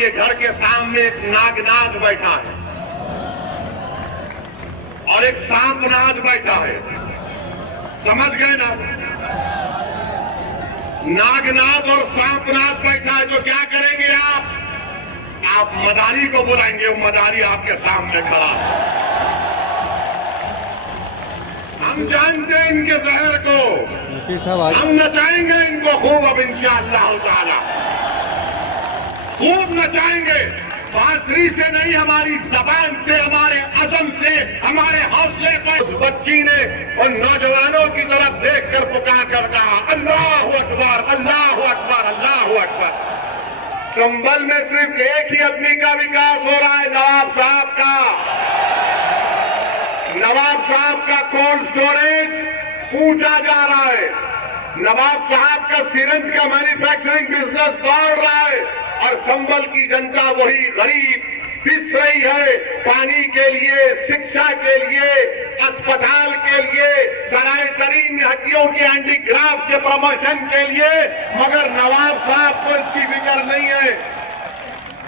आपके घर के सामने एक नागनाथ बैठा है और एक सांपनाथ बैठा है। समझ गए ना? नागनाथ और सांपनाथ बैठा है तो क्या करेंगे आप मदारी को बुलाएंगे, वो मदारी आपके सामने खड़ा है। हम जानते हैं इनके जहर को, हम नचाएंगे इनको खूब अब इंशाअल्लाह ताला, खूब नचाएंगे। बांसुरी से नहीं, हमारी जबान से, हमारे अज़म से, हमारे हौसले पर। उस बच्ची ने उन नौजवानों की तरफ देखकर पुकार कर कहा, अल्लाहु अकबर, अल्लाहु अकबर, अल्लाहु अकबर। संभल में सिर्फ एक ही आदमी का विकास हो रहा है, नवाब साहब का। नवाब साहब का कोल्ड स्टोरेज पूछा जा रहा है, नवाब साहब का सिरंज का मैन्युफैक्चरिंग बिजनेस दौड़ रहा है और संभल की जनता वही गरीब पिस रही है पानी के लिए, शिक्षा के लिए, अस्पताल के लिए, सराय तरीन हड्डियों के हैंडीक्राफ्ट के प्रमोशन के लिए। मगर नवाब साहब को इसकी फिक्र नहीं है,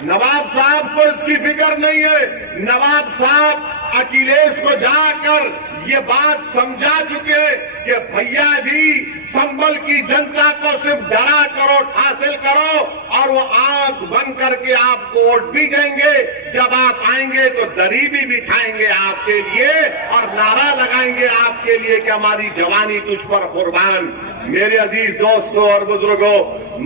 नवाब साहब को इसकी फिक्र नहीं है। नवाब साहब अखिलेश को जाकर ये बात समझा चुके कि भैया जी संभल की जनता को सिर्फ डरा करो, हासिल करो और वो आंख बंद करके आपको वोट भी देंगे। जब आप आएंगे तो दरी भी बिछाएंगे आपके लिए और नारा लगाएंगे आपके लिए कि हमारी जवानी तुझ पर कुर्बान। मेरे अजीज दोस्तों और बुजुर्गों,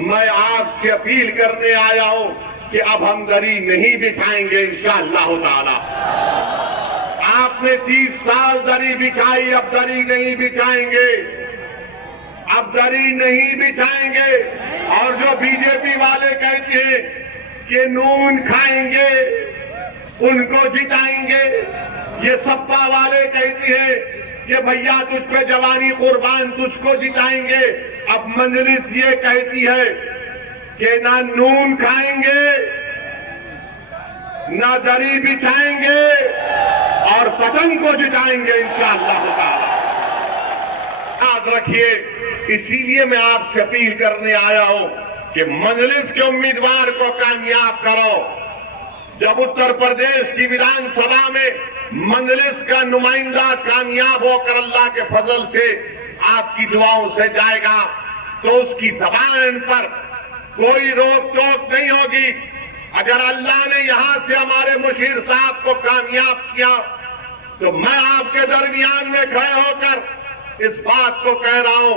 मैं आपसे अपील करने आया हूं कि अब हम दरी नहीं बिछाएंगे इंशाअल्लाह ताला। आपने 30 साल दरी बिछाई, अब दरी नहीं बिछाएंगे, अब दरी नहीं बिछाएंगे। और जो बीजेपी वाले कहते हैं कि नून खाएंगे उनको जिताएंगे, ये सपा वाले कहते हैं कि भैया तुझ पे जवानी कुर्बान, तुझको जिताएंगे। अब मजलिस ये कहती है कि ना नून खाएंगे, ना दरी बिछाएंगे और पतंग को जिताएंगे इंशाअल्लाह ताला। याद रखिए, इसीलिए मैं आपसे अपील करने आया हूं कि मजलिस के उम्मीदवार को कामयाब करो। जब उत्तर प्रदेश की विधानसभा में मजलिस का नुमाइंदा कामयाब होकर अल्लाह के फजल से आपकी दुआओं से जाएगा तो उसकी जबान पर कोई रोक टोक नहीं होगी। अगर अल्लाह ने यहां से हमारे मुशीर साहब को कामयाब किया तो मैं आपके दरमियान में खड़े होकर इस बात को कह रहा हूं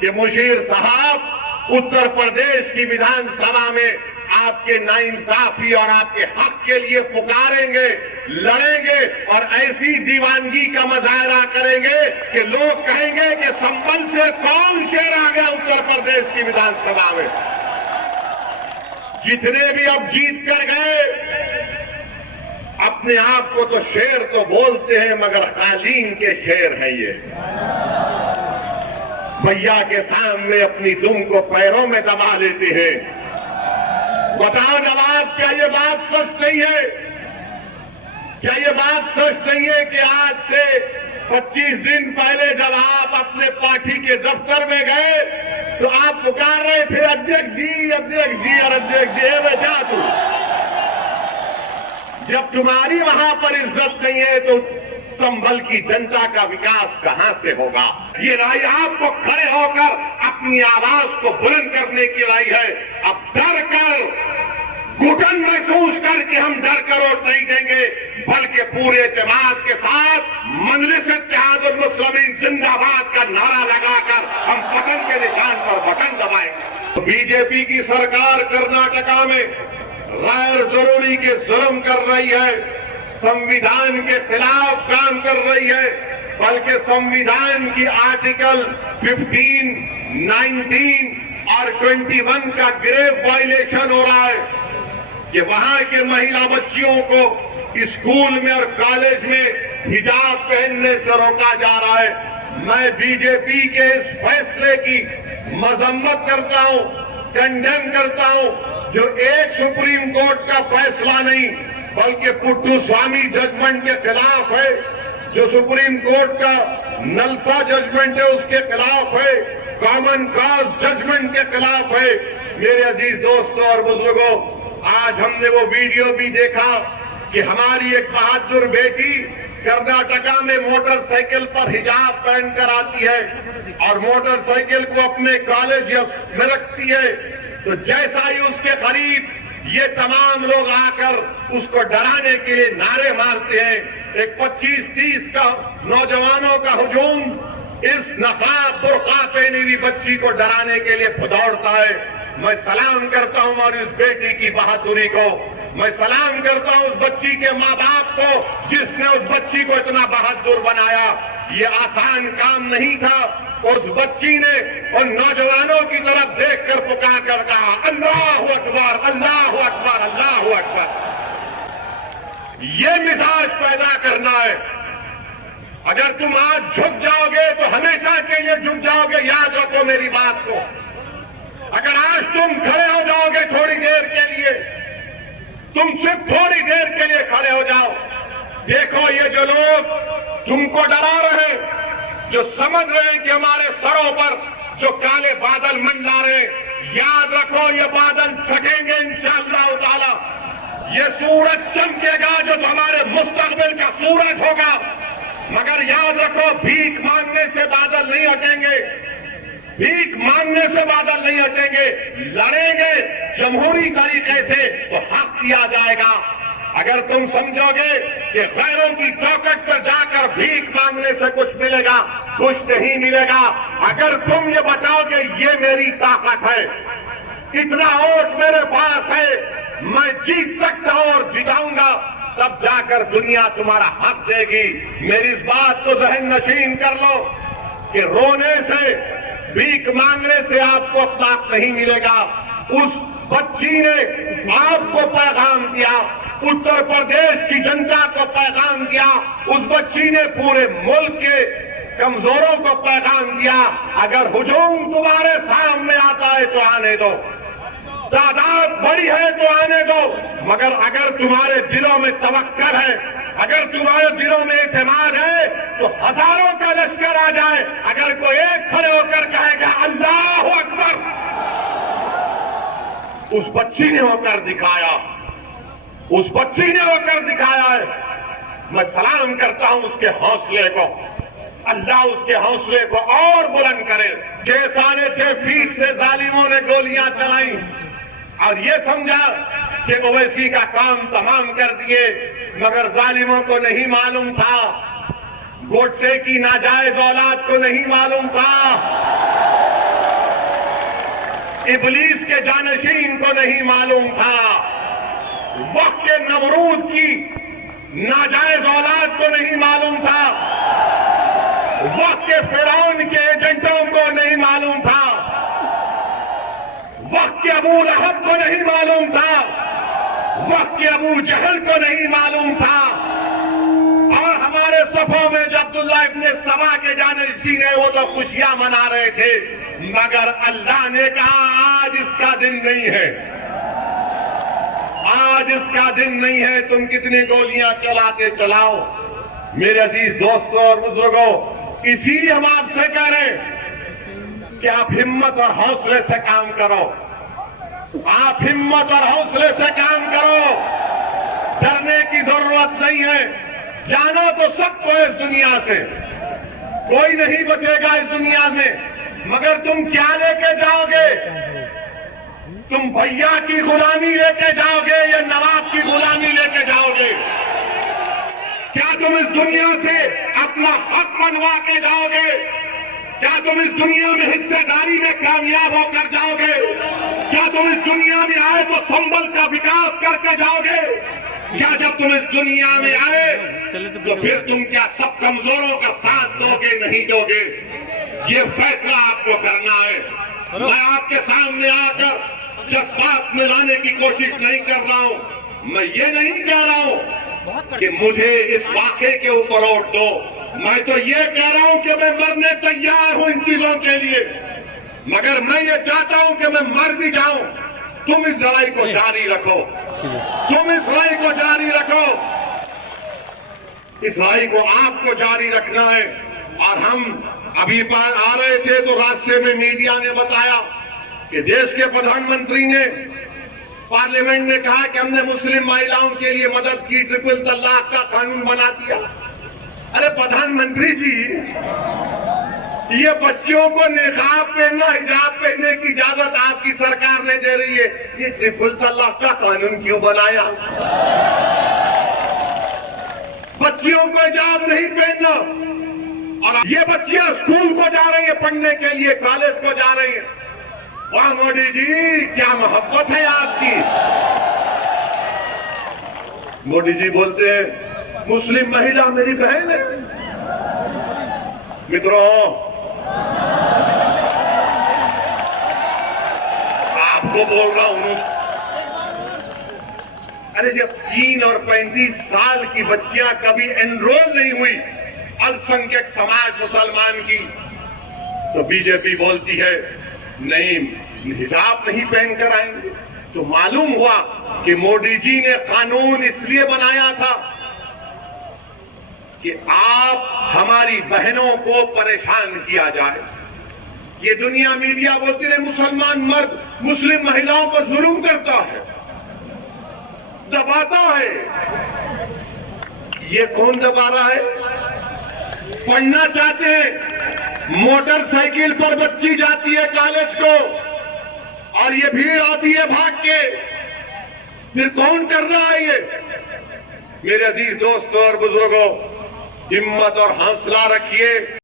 कि मुशीर साहब उत्तर प्रदेश की विधानसभा में आपके नाइंसाफी और आपके हक के लिए पुकारेंगे, लड़ेंगे और ऐसी दीवानगी का मुजाहरा करेंगे कि लोग कहेंगे कि संभल से कौन शेर आ गया उत्तर प्रदेश की विधानसभा में। जितने भी अब जीत कर गए अपने आप को तो शेर तो बोलते हैं मगर कालीन के शेर हैं ये। भैया के सामने अपनी दुम को पैरों में दबा लेते हैं। बताओ नवाब, क्या ये बात सच नहीं है? क्या ये बात सच नहीं है कि आज से 25 दिन पहले जब आप अपने पार्टी के दफ्तर में गए तो आप पुकार रहे थे अध्यक्ष जी, अध्यक्ष जी और अध्यक्ष जी, बेटा तू। जब तुम्हारी वहां पर इज्जत नहीं है तो संभल की जनता का विकास कहां से होगा? ये राय आपको खड़े होकर अपनी आवाज को बुलंद करने की राय है। अब डर कर, घुटन महसूस करके हम डर कर वोट नहीं देंगे, बल्कि पूरे जमात के साथ मजलिस इत्तेहादुल मुस्लिमीन जिंदाबाद का नारा लगाकर हम पतन के निशान पर बटन दबाएंगे। तो बीजेपी की सरकार कर्नाटका में गैर जरूरी के जुल्म कर रही है, संविधान के खिलाफ काम कर रही है, बल्कि संविधान की आर्टिकल 15, 19 और 21 का ग्रेव वायलेशन हो रहा है कि वहां के महिला बच्चियों को स्कूल में और कॉलेज में हिजाब पहनने से रोका जा रहा है। मैं बीजेपी के इस फैसले की मजम्मत करता हूं, कंडेम करता हूं, जो एक सुप्रीम कोर्ट का फैसला नहीं बल्कि पुट्टू स्वामी जजमेंट के खिलाफ है, जो सुप्रीम कोर्ट का नलसा जजमेंट है उसके खिलाफ है, कॉमन कॉज जजमेंट के खिलाफ है। मेरे अजीज दोस्तों और बुजुर्गों, आज हमने वो वीडियो भी देखा कि हमारी एक बहादुर बेटी कर्नाटका में मोटरसाइकिल पर हिजाब पहनकर आती है और मोटरसाइकिल को अपने कॉलेज में रखती है, तो जैसा ही उसके करीब ये तमाम लोग आकर उसको डराने के लिए नारे मारते हैं, एक 25-30 का नौजवानों का हुजूम इस नकाब बुर्का पहनी हुई बच्ची को डराने के लिए दौड़ता है। मैं सलाम करता हूं और इस बेटी की बहादुरी को, मैं सलाम करता हूं उस बच्ची के माँ बाप को जिसने उस बच्ची को इतना बहादुर बनाया। ये आसान काम नहीं था। उस बच्ची ने उन नौजवानों की तरफ देखकर पुकार कर कहा, अल्लाहू अकबर, अल्लाहू अकबर, अल्लाहू अकबर। ये मिजाज पैदा करना है। अगर तुम आज झुक जाओगे तो हमेशा के लिए झुक जाओगे, याद रखो मेरी बात को। अगर आज तुम खड़े हो जाओगे थोड़ी देर के लिए, तुम सिर्फ थोड़ी देर के लिए खड़े हो जाओ, देखो ये जो लोग तुमको डरा रहे हैं, जो समझ रहे हैं कि हमारे सरों पर जो काले बादल मंडरा रहे, याद रखो ये बादल छकेंगे इंशाअल्लाह ताला। ये सूरज चमकेगा जो हमारे मुस्तकबिल का सूरज होगा, मगर याद रखो भीख मांगने से बादल नहीं हटेंगे, भीख मांगने से बादल नहीं हटेंगे। लड़ेंगे जमहूरी तरीके से तो हक दिया जाएगा। अगर तुम समझोगे कि गैरों की चौखट पर जाकर भीख मांगने से कुछ मिलेगा, कुछ नहीं मिलेगा। अगर तुम ये बताओगे ये मेरी ताकत है, इतना वोट मेरे पास है, मैं जीत सकता हूं और जिताऊंगा, तब जाकर दुनिया तुम्हारा हक देगी। मेरी इस बात को जहन नशीन कर लो कि रोने से, भीख मांगने से आपको अपना हक नहीं मिलेगा। उस बच्ची ने आपको पैगाम दिया, उत्तर प्रदेश की जनता को पैगाम दिया, उस बच्ची ने पूरे मुल्क के कमजोरों को पैगाम दिया। अगर हुजूम तुम्हारे सामने आता है तो आने दो, तादाद बड़ी है तो आने दो, मगर अगर तुम्हारे दिलों में तवक्कुल है, अगर तुम्हारे दिलों में एतमाद है, तो हजारों का लश्कर आ जाए, अगर कोई एक खड़े होकर कहेगा अल्लाहू अकबर, उस बच्ची ने होकर दिखाया, उस बच्ची ने होकर दिखाया है। मैं सलाम करता हूं उसके हौसले को, अल्लाह उसके हौसले को और बुलंद करे। 6.5 फीट से जालिमों ने गोलियां चलाई और ये समझा कि ओवैसी का काम तमाम कर दिए, मगर जालिमों को नहीं मालूम था, गोडसे की नाजायज औलाद को नहीं मालूम था, इबलीस के जानशीन को नहीं मालूम था, वक्त के नमरूद की नाजायज औलाद को नहीं मालूम था, वक्त के फिरौन के एजेंटों को नहीं मालूम था, वक्त के अबू लहब को नहीं मालूम था, वक्त के अबू जहल को नहीं मालूम था। और हमारे सफों में जो अब्दुल्ला इब्ने सबा के जानशीन है वो तो खुशियां मना रहे थे, मगर अल्लाह ने कहा आज इसका दिन नहीं है, आज इसका दिन नहीं है। तुम कितनी गोलियां चलाते चलाओ मेरे अजीज दोस्तों और बुजुर्गों, इसीलिए हम आपसे कह रहे हैं कि आप हिम्मत और हौसले से काम करो, आप हिम्मत और हौसले से काम करो, डरने की जरूरत नहीं है। जाना तो सबको इस दुनिया से, कोई नहीं बचेगा इस दुनिया में, मगर तुम क्या लेके जाओगे? तुम भैया की गुलामी लेके जाओगे या नवाब की गुलामी लेके जाओगे? क्या तुम इस दुनिया से अपना हक मनवा के जाओगे? क्या तुम इस दुनिया में हिस्सेदारी में कामयाब होकर जाओगे? क्या तुम इस दुनिया में आए तो संबल का विकास करके जाओगे? क्या जब तुम इस दुनिया में आए तो फिर तुम क्या सब कमजोरों का साथ दोगे? नहीं दोगे। ये फैसला आपको करना है। मैं आपके सामने आकर जज्बात में लाने की कोशिश नहीं कर रहा हूं। मैं ये नहीं कह रहा हूं कि मुझे इस वाक़े के ऊपर वोट दो। मैं तो ये कह रहा हूं कि मैं मरने तैयार हूं इन चीजों के लिए, मगर मैं ये चाहता हूं कि मैं मर भी जाऊं। तुम इस लड़ाई को जारी रखो, तुम इस लड़ाई को जारी रखो, इस लड़ाई को आपको जारी रखना है। और हम अभी बार आ रहे थे तो रास्ते में मीडिया ने बताया कि देश के प्रधानमंत्री ने पार्लियामेंट ने कहा कि हमने मुस्लिम महिलाओं के लिए मदद की, ट्रिपल तलाक का कानून बना दिया। अरे प्रधानमंत्री जी, ये बच्चियों को निकाब पहनना, हिजाब पहनने की इजाजत आपकी सरकार ने दे रही है, ये ट्रिपल तलाक का कानून क्यों बनाया? बच्चियों को हिजाब नहीं पहनना, और ये बच्चियां स्कूल को जा रही है पढ़ने के लिए, कॉलेज को जा रही है। वाह मोदी जी, क्या मोहब्बत है आपकी। मोदी जी बोलते हैं मुस्लिम महिला मेरी बहन है। मित्रों, आपको बोल रहा हूं, अरे जब 3 और 35 साल की बच्चियां कभी एनरोल नहीं हुई अल्पसंख्यक समाज मुसलमान की, तो बीजेपी बोलती है नहीं, हिजाब नहीं पहनकर आएंगे। तो मालूम हुआ कि मोदी जी ने कानून इसलिए बनाया था कि आप हमारी बहनों को परेशान किया जाए। ये दुनिया मीडिया बोलती रहे मुसलमान मर्द मुस्लिम महिलाओं पर जुल्म करता है, दबाता है। ये कौन दबा रहा है? पढ़ना चाहते हैं, मोटरसाइकिल पर बच्ची जाती है कॉलेज को और ये भीड़ आती है भाग के, फिर कौन कर रहा है ये? मेरे अजीज दोस्तों और बुजुर्गों, हिम्मत और हौसला रखिए।